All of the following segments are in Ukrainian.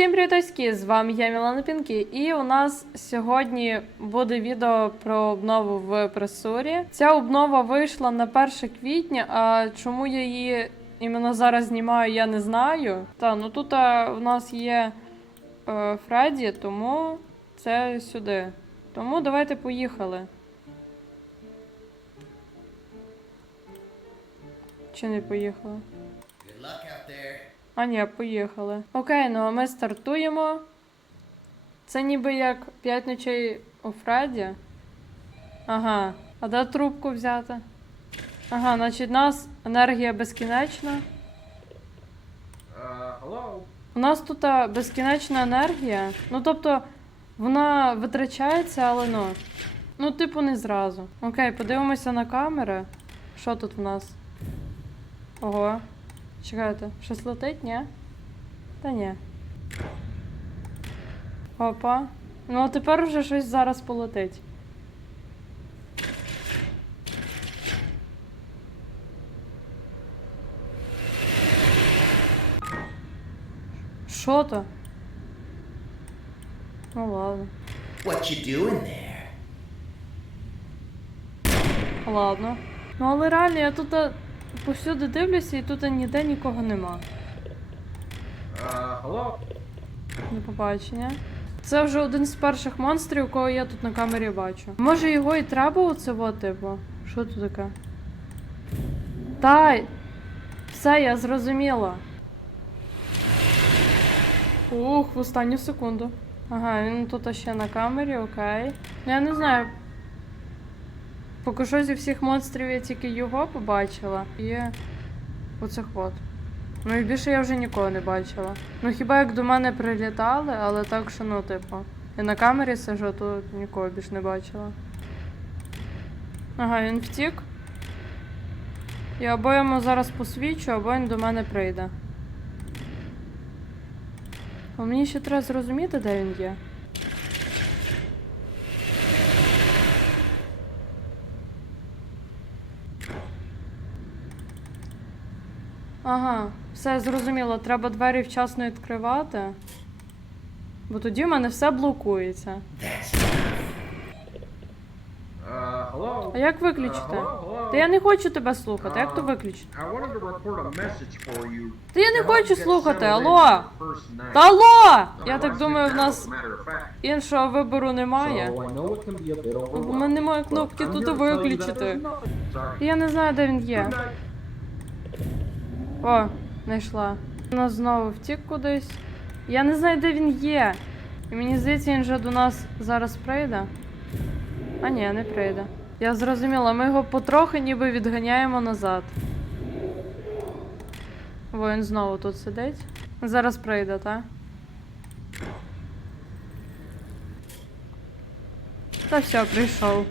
Всім привітоськи! З вами я Мілана Пінкі, і у нас сьогодні буде відео про обнову в пресурі. Ця обнова вийшла на 1 квітня, а чому я її іменно зараз знімаю, я не знаю. Та, ну тут а, у нас є е, Фредді, тому це сюди. Тому давайте поїхали. Чи не поїхали? Good luck out there. А ні, поїхали. Окей, ну а ми стартуємо. Це ніби як п'ять ночей у Фредді. Ага. А де трубку взяти? Ага, значить, у нас енергія безкінечна. Uh, hello? У нас тут а, безкінечна енергія. Ну, тобто, вона витрачається, але ну. Ну, типу, не зразу. Окей, подивимося на камери. Що тут в нас? Ого. Чекайте, щось летить, ні? Та ні. Опа. Ну, а тепер вже щось зараз полетить. Що то? Ну ладно. What you doing there? Ладно. Ну але реально я тут а, повсюди дивлюся і тут ніде нікого нема. Uh. До побачення. Це вже один з перших монстрів, кого я тут на камері бачу. Може його і треба оце во, типу? Що тут таке? Тай! Все, я зрозуміла. Ух, в останню секунду. Ага, він тут ще на камері, окей. Я не знаю. Поки що зі всіх монстрів я тільки його побачила. І оцих от. Ну і більше я вже нікого не бачила. Ну хіба як до мене прилітали, але так що, ну, типу, я на камері сижу, тут нікого більш не бачила. Ага, він втік. І або йому зараз посвічу, або він до мене прийде. А мені ще треба зрозуміти, де він є. Ага, все зрозуміло, треба двері вчасно відкривати. Бо тоді в мене все блокується. Uh, hello? А як Uh, виключити? hello? Hello? Та я не хочу тебе слухати, як то виключити? I wanted to record a message for you. Та я не хочу слухати, алло! Та алло! Я так думаю, в нас іншого вибору немає. У мене немає кнопки тут виключити. Я не знаю, де він є. О, знайшла. Вона знову втік кудись. Я не знаю, де він є. І мені здається, він вже до нас зараз прийде. А ні, не прийде. Я зрозуміла, ми його потрохи ніби відганяємо назад. Во, він знову тут сидить. Зараз прийде, так? Та все, прийшов.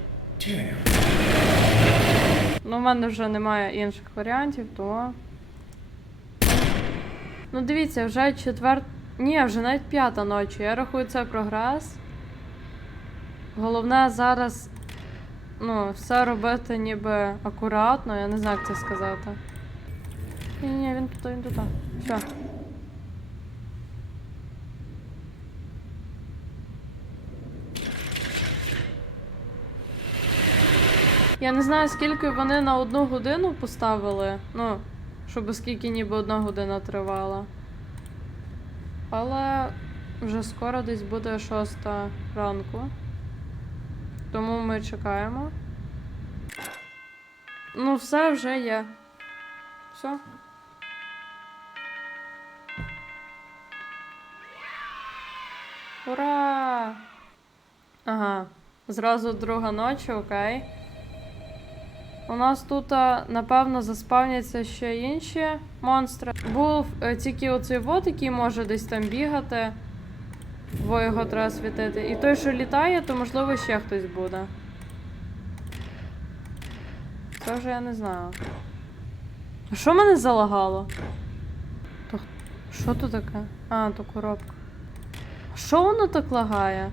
Ну, в мене вже немає інших варіантів, то. Ну, дивіться, вже четвер... Ні, вже навіть п'ята ночі. Я рахую це прогрес. Головне зараз. Ну, все робити ніби акуратно, я не знаю, як це сказати. Ні, ні, він тут, він тут. Все. Я не знаю, скільки вони на одну годину поставили. Ну, щоб скільки ніби одна година тривала. Але вже скоро десь буде шоста ранку. Тому ми чекаємо. Ну, все вже є. Все. Ура! Ага. Зразу друга ночі, окей. У нас тут, напевно, заспавняться ще інші монстри. Був е, тільки оцей вот, який може десь там бігати. Бо його треба світити. І той, що літає, то можливо ще хтось буде. Це вже я не знаю. А що мене залагало? То що тут таке? А, то коробка. А Що воно так лагає?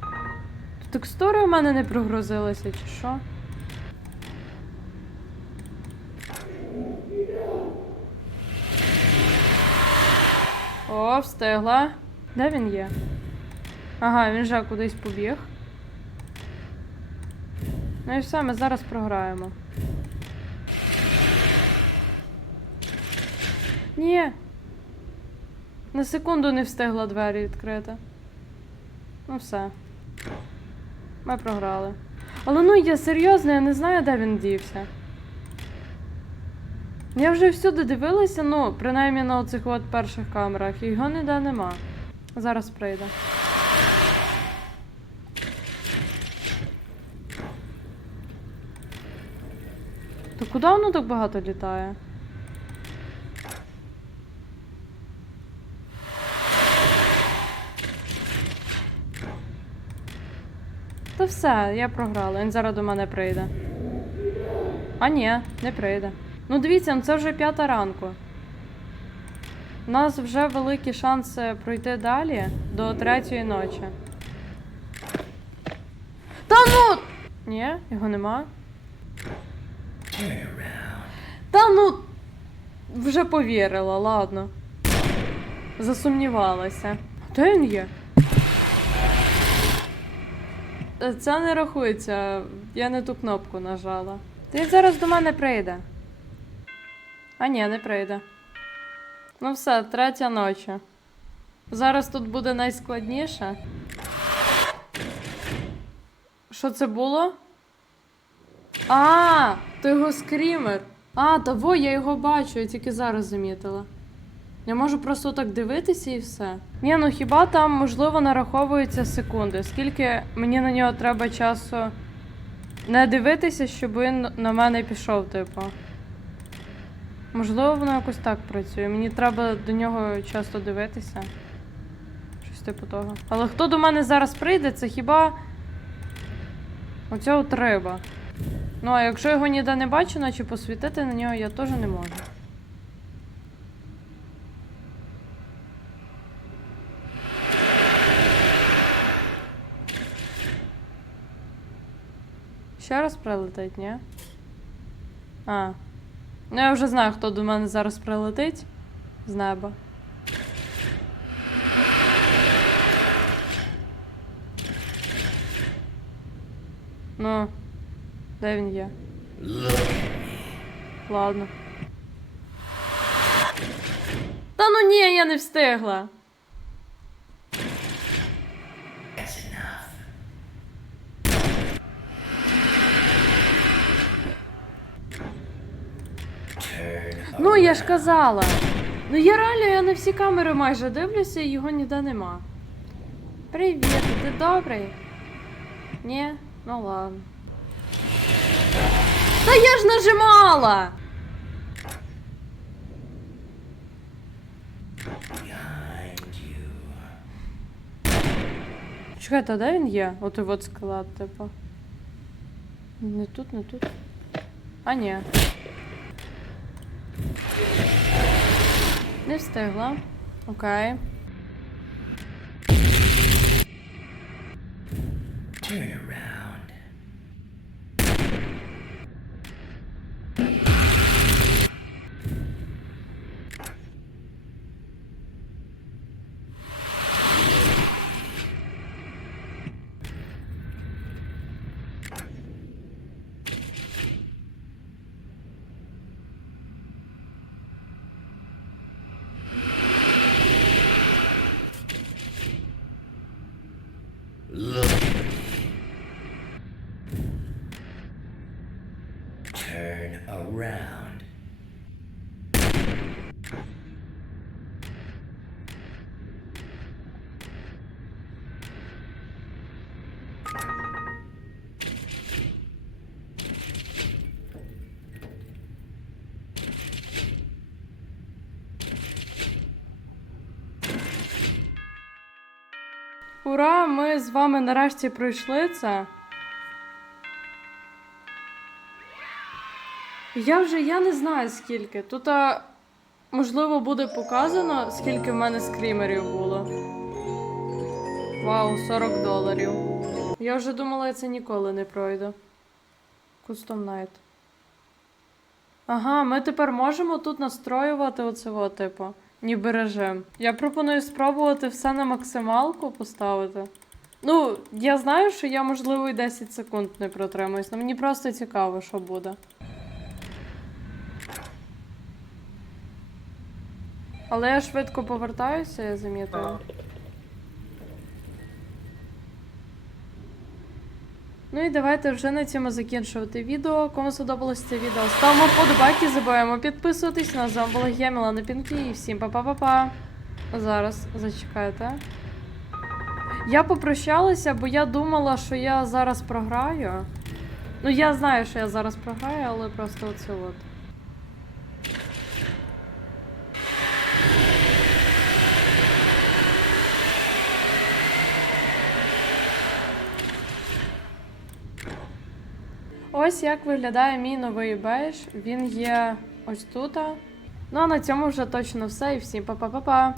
То текстури у мене не прогрузилися, чи що? О, встигла. Де він є? Ага, він вже кудись побіг. Ну і все, ми зараз програємо. Ні. На секунду не встигла двері відкрити. Ну все. Ми програли. Але ну я серйозно, я не знаю, де він дівся. Я вже всюди дивилася, ну, принаймні на оцих от перших камерах, його ніде нема. Зараз прийде. То куди воно так багато літає? Та все, я програла. Він зараз до мене прийде. А ні, не прийде. Ну дивіться, ну це вже п'ята ранку. У нас вже великі шанси пройти далі до третьої ночі. Та ну! Ні, його нема. Та ну. Вже повірила, ладно. Засумнівалася. Де він є? Е, Це не рахується. Я не ту кнопку нажала. Він зараз до мене прийде. А ні, не прийде. Ну все, третя ночі. Зараз тут буде найскладніше. Що це було? А, то його скрімер. А, та я його бачу, я тільки зараз замітила. Я можу просто так дивитися і все. Ні, ну хіба там, можливо, нараховуються секунди, скільки мені на нього треба часу не дивитися, щоб він на мене пішов, типу. Можливо, воно якось так працює. Мені треба до нього часто дивитися. Щось типу того. Але хто до мене зараз прийде, це хіба. Оця от риба. Ну, а якщо його ніде не бачено, чи посвітити на нього я теж не можу. Ще раз прилетить, ні? А. Ну я вже знаю, хто до мене зараз прилетить з неба. Ну, де він є? Ладно. Та ну ні, я не встигла. Ну, я ж казала. Ну я реально, я на всі камери майже дивлюся і його ніде нема. Привіт, ти добрий? Ні? Ну ладно. Та я ж нажимала! Чекайте, а де він є? От і от склад, типу. Не тут, не тут. А, ні. Не встигла. Окей. Turn around. Ура! Ми з вами нарешті пройшли це. Я вже я не знаю скільки. Тут а, можливо буде показано, скільки в мене скрімерів було. Вау, 40 доларів. Я вже думала, я це ніколи не пройду. Custom Night. Ага, ми тепер можемо тут настроювати оце, от, типу. Ніби режим. Я пропоную спробувати все на максималку поставити. Ну, я знаю, що я, можливо, і 10 секунд не протримуюсь, але мені просто цікаво, що буде. Але я швидко повертаюся, я замітила. Ну і давайте вже на цьому закінчувати відео. Кому сподобалось це відео, ставимо подобайки, забуваємо підписуватись. На з була я, Мілана Пінкі, і всім па-па-па-па. Зараз зачекайте. Я попрощалася, бо я думала, що я зараз програю. Ну, я знаю, що я зараз програю, але просто оце от. Ось як виглядає мій новий беж. Він є ось тут. Ну а на цьому вже точно все. І всім па-па-па-па.